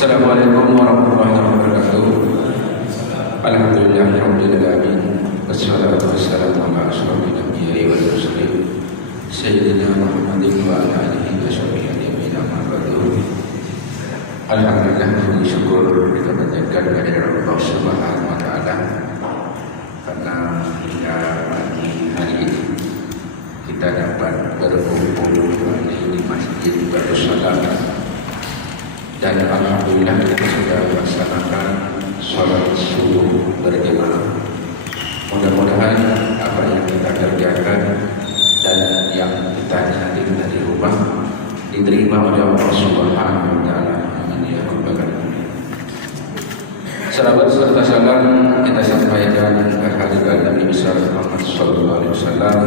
Assalamualaikum warahmatullahi wabarakatuh. Alhamdulillahirabbil alamin. Wassalatu wassalamu ala asyrofil anbiya'i wal mursalin sayyidina Muhammadin wa ala alihi wa sahbihi ajma'in. Amma ba'du. Alhamdulillah, puji syukur kita panjatkan kehadirat Allah Subhanahu wa taala karena hingga pagi hari ini kita dapat berkumpul di Masjid Darussalam. Dan alhamdulillah kita sudah melaksanakan sholat subuh berjamaah. Mudah-mudahan apa yang kita kerjakan dan yang kita nanti dari rumah diterima oleh Allah Subhanahu wa taala. Amin ya rabbal alamin. Salawat serta salam kita sampaikan kehadirat Nabi besar Muhammad sallallahu alaihi wasallam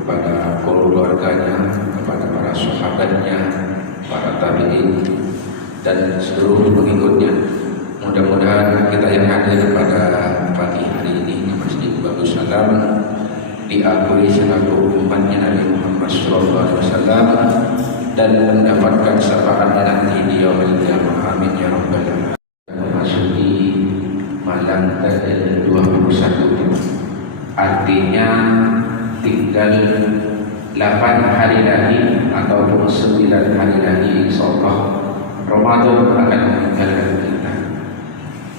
kepada keluarganya, kepada para sahabatnya, para tabi'in dan seluruh pengikutnya. Mudah-mudahan kita yang hadir pada pagi hari ini di Masjid Darussalam diakui selaku umatnya Nabi Muhammad SAW dan mendapatkan syafaat nanti di yaumil qiyamah. Amin ya rabbal alamin. Memasuki malam ke-21, artinya tinggal 8 hari lagi ataupun 9 hari lagi insyaallah Ramadan akan meninggalkan kita.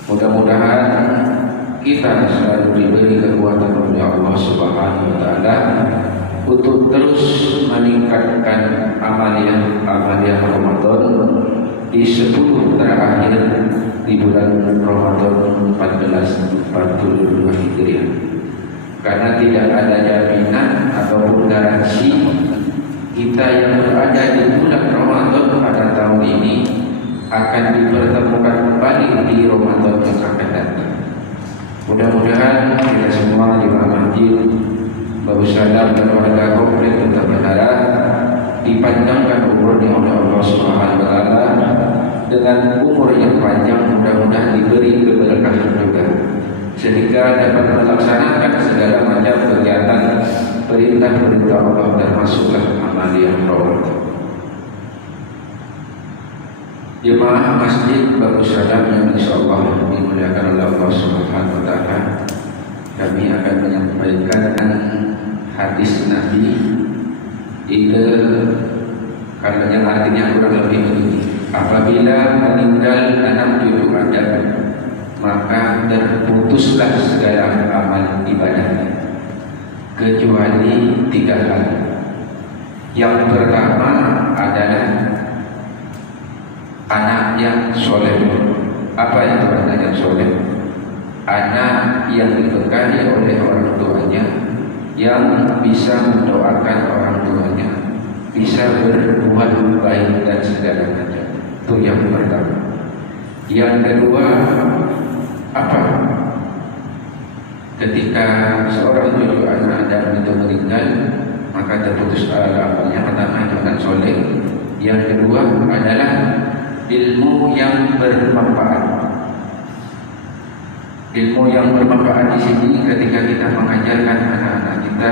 Mudah-mudahan kita selalu diberi kekuatan oleh Allah Subhanahu wa taala untuk terus meningkatkan amalia Ramadan di 10 terakhir di bulan Ramadan 1442 Hijriah. Karena tidak ada jaminan ataupun garansi kita yang berada di bulan Ramadan pada tahun ini akan dipertemukan kembali di Ramadan yang akan datang. Mudah-mudahan kita semua di Masjid Darussalam dan warga komplek tetap berharap dipanjangkan umurnya oleh Allah Subhanahu wa taala dengan umur yang panjang, mudah-mudahan diberi keberkahan juga sehingga dapat melaksanakan segala macam kegiatan perintah-perintah Allah termasuklah amalia Ramadan. Jemaah Masjid Darussalam yang insyaallah dimuliakan oleh Allah Subhanahu wa taala, kami akan menyampaikan hadis Nabi itu kalau yang artinya kurang lebih begini: apabila meninggal anak cucu Adam, maka terputuslah segala amal ibadahnya kecuali 3 hal. Yang pertama adalah anak yang soleh. Apa itu anak yang soleh? Anak yang diberkahi oleh orang tuanya, yang bisa mendoakan orang tuanya, bisa berbuat baik dan segala macam. Itu yang pertama. Yang kedua apa? Ketika seorang cucu anak Adam itu meninggal, maka terputus amalnya. Pertama itu anak soleh. Yang kedua adalah ilmu yang bermanfaat. Ilmu yang bermanfaat di sini ketika kita mengajarkan anak-anak kita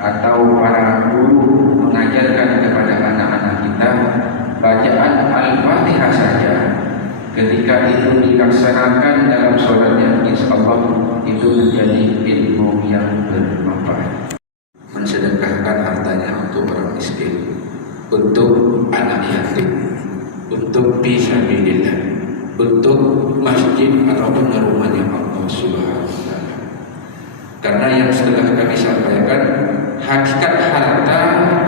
atau para guru mengajarkan kepada anak-anak kita bacaan Al-Fatihah saja, ketika itu dilaksanakan dalam sholatnya, insyaallah itu menjadi ilmu yang bermanfaat. Mensedekahkan hartanya untuk orang miskin, untuk anak yatim, untuk fisabilillah, untuk masjid ataupun rumahnya Allah Subhanahu wa taala. Karena yang setelah kami sampaikan, hakikat harta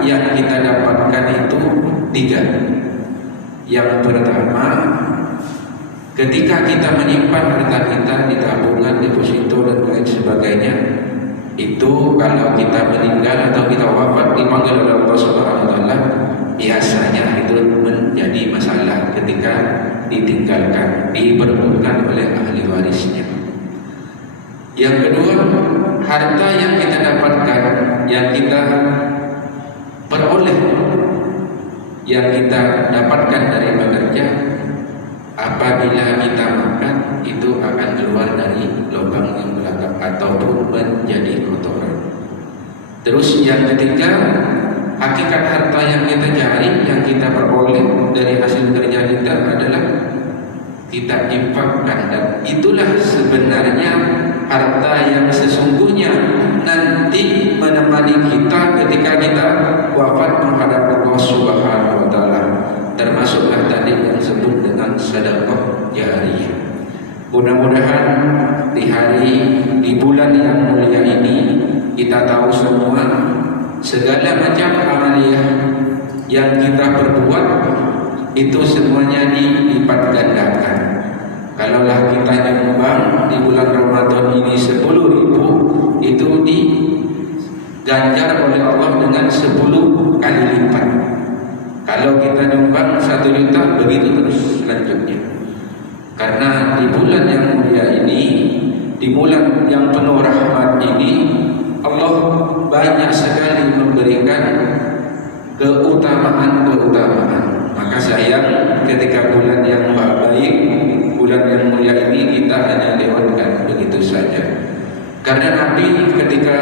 yang kita dapatkan itu 3. Yang pertama, ketika kita menyimpan harta kita di tabungan, deposito dan lain sebagainya, itu kalau kita meninggal atau kita wafat dipanggil oleh Allah Subhanahu wa taala, biasanya itu menjadi masalah ketika ditinggalkan, diperebutkan oleh ahli warisnya. Yang kedua, harta yang kita dapatkan, yang kita peroleh, yang kita dapatkan dari bekerja, apabila kita makan itu akan keluar dari lubang yang belakang ataupun menjadi kotoran. Terus yang ketiga, Hakikat harta yang kita cari, yang kita peroleh dari hasil kerja kita adalah kita infakkan, dan itulah sebenarnya harta yang sesungguhnya nanti menemani kita ketika kita wafat menghadap Allah Subhanahu wa taala. Termasuklah tadi yang disebut dengan sedekah jariyah. Mudah-mudahan di bulan yang mulia ini kita tahu semua segala macam amaliyah yang kita perbuat itu semuanya dilipat gandakan. Kalaulah kita nyumbang di bulan Ramadan ini 10.000, itu diganjar oleh Allah dengan 10 kali lipat. Kalau kita nyumbang 1 juta, begitu terus selanjutnya. Karena di bulan yang mulia ini, di bulan yang penuh rahmat ini, Allah banyak sekali memberikan keutamaan-keutamaan. Maka sayang ketika bulan yang baik, bulan yang mulia ini kita hanya lewatkan begitu saja. Karena Nabi ketika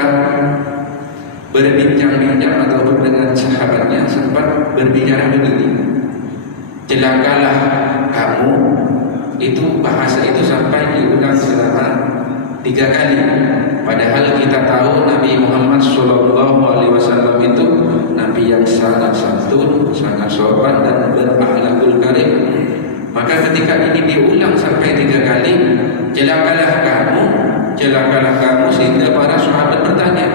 berbincang-bincang ataupun dengan sahabatnya sempat berbicara begini, celakalah kamu, itu bahasa itu sampai diulang selama 3 kali. Padahal kita tahu Nabi Muhammad SAW itu Nabi yang sangat santun, sangat sopan dan berakhlakul karim. Maka ketika ini diulang sampai 3 kali, celakalah kamu, sehingga para sahabat bertanya,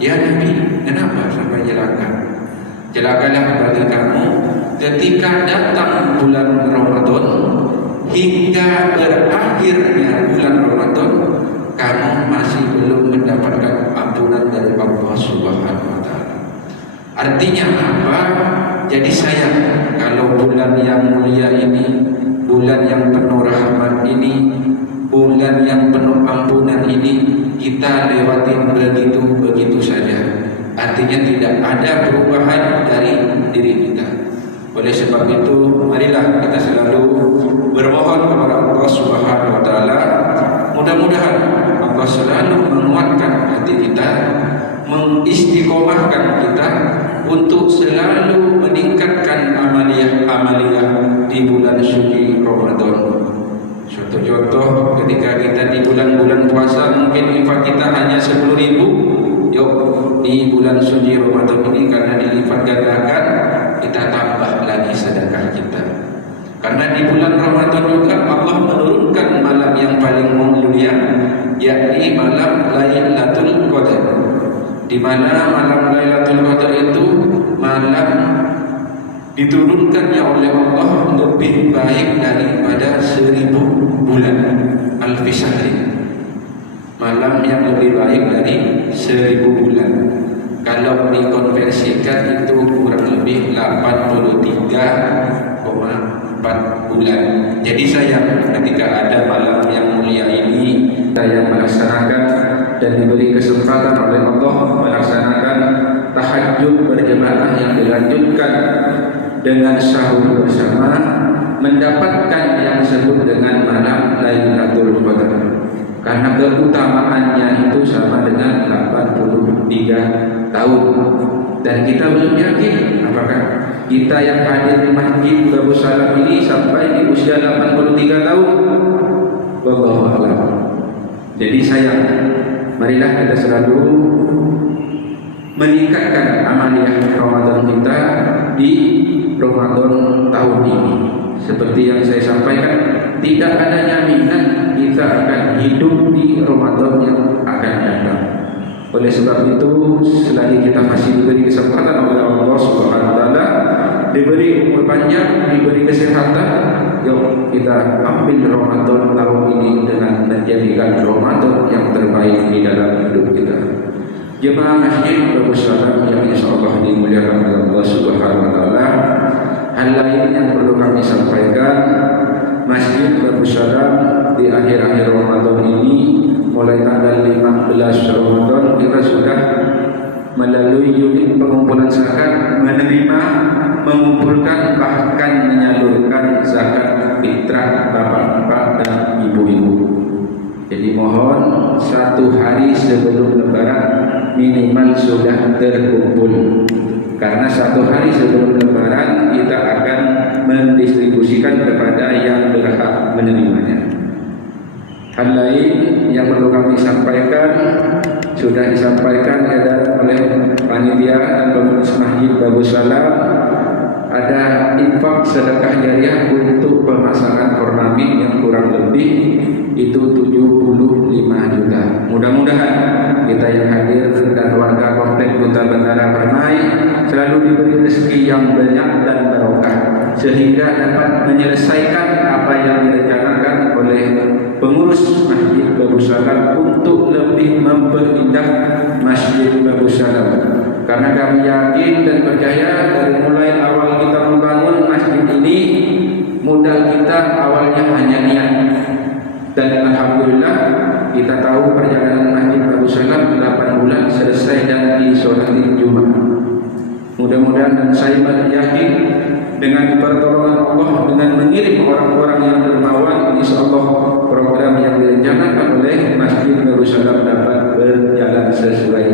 ya Nabi, kenapa sampai celaka? Celakalah bagi kamu ketika datang bulan Ramadan hingga berakhirnya bulan Ramadan, kamu masih belum mendapatkan ampunan dari Allah Subhanahu wa taala. Artinya apa? Jadi sayang kalau bulan yang mulia ini, bulan yang penuh rahmat ini, bulan yang penuh ampunan ini kita lewatin begitu saja. Artinya tidak ada perubahan dari diri kita. Oleh sebab itu, marilah kita selalu bermohon kepada Allah Subhanahu wa taala, mudah-mudahan Allah selalu menguatkan hati kita, mengistiqomahkan kita untuk selalu meningkatkan amaliyah di bulan suci Ramadan. Suatu contoh, ketika kita di bulan-bulan puasa mungkin infak kita hanya 10.000. Yuk, di bulan suci Ramadan ini karena dilipat gandakan, kita tambah lagi sedekah kita. Karena di bulan Ramadan juga Allah menurunkan malam yang paling mulia, yakni malam Lailatul Qadar. Di mana malam Lailatul Qadar itu malam diturunkannya oleh Allah lebih baik daripada 1000 bulan, alfi syahrin. Malam yang lebih baik dari 1000 bulan. Kalau dikonversikan itu kurang lebih 83,4 bulan. Jadi sayang ketika ada malam yang mulia ini saya melaksanakan dan diberi kesempatan oleh Allah melaksanakan tahajud berjamaah yang dilanjutkan dengan sahur bersama, mendapatkan yang disebut dengan malam Lailatul Qadar. Karena keutamaannya itu sama dengan 83 tahun. Dan kita belum yakin apakah kita yang hadir di Masjid Darussalam ini sampai di usia 83 tahun. Wallahu a'lam. Jadi sayang, marilah kita selalu meningkatkan amaliyah Ramadan kita di Ramadan tahun ini. Seperti yang saya sampaikan, tidak ada jaminan kita akan hidup di Ramadan yang akan datang. Oleh sebab itu, selagi kita masih diberi kesempatan oleh Allah Subhanahu wa taala, diberi umur panjang, diberi kesehatan, yuk kita ambil Ramadan tahun ini dengan menjadikan Ramadan yang terbaik di dalam hidup kita. Jemaah Masjid Darussalam yang insyaallah dimuliakan oleh Allah Subhanahu wa taala, hal lain yang perlu kami sampaikan, Masjid Darussalam di akhir-akhir Ramadan ini, mulai tanggal 15 Ramadan kita sudah melalui unit pengumpulan zakat menerima, mengumpulkan, bahkan menyalurkan zakat fitrah bapak-bapak dan ibu-ibu. Jadi mohon 1 hari sebelum Lebaran minimal sudah terkumpul. karena satu hari sebelum Lebaran kita akan mendistribusikan kepada yang berhak menerimanya. Hal lain yang perlu kami sampaikan sudah disampaikan oleh panitia dan pengurus Masjid Babus Salam. Ada infak sedekah jariah untuk pemasangan ornamen yang kurang lebih itu 75 juta. Mudah-mudahan kita yang hadir dan warga komplek Duta Bendara Permai selalu diberi rezeki yang banyak dan barokah sehingga dapat menyelesaikan apa yang direncanakan oleh pengurus Masjid Babus Salam untuk lebih memperindah Masjid Babus Salam. Karena kami yakin dan percaya dari mulai awal kita membangun masjid ini, modal kita awalnya hanya niat. Dan alhamdulillah kita tahu perjalanan Masjid Babus Salam 8 bulan selesai dan disholati Jumat. Mudah-mudahan dan saya yakin dengan pertolongan Allah, dengan mengirim orang-orang yang dermawan, insyaallah program yang direncanakan oleh Masjid Babus Salam dapat berjalan sesuai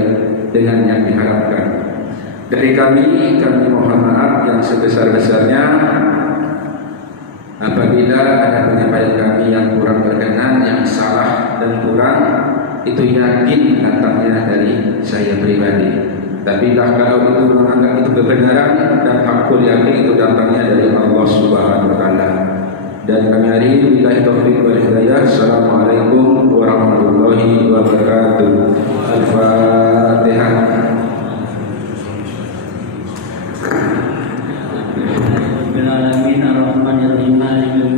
dengan yang diharapkan. Dari kami mohon maaf yang sebesar-besarnya apabila ada penyampaian kami yang kurang berkenan, yang salah dan kurang, itu yakin datangnya dari saya pribadi. Tapi kalau itu menganggap itu kebenaran dan hakul yakin itu datangnya dari Allah Subhanahu wa taala. Dan kami hari ini billahi taufiq wal hidayah. Assalamualaikum warahmatullahi wabarakatuh. Al-Fatihah. Bismillahirrahmanirrahim.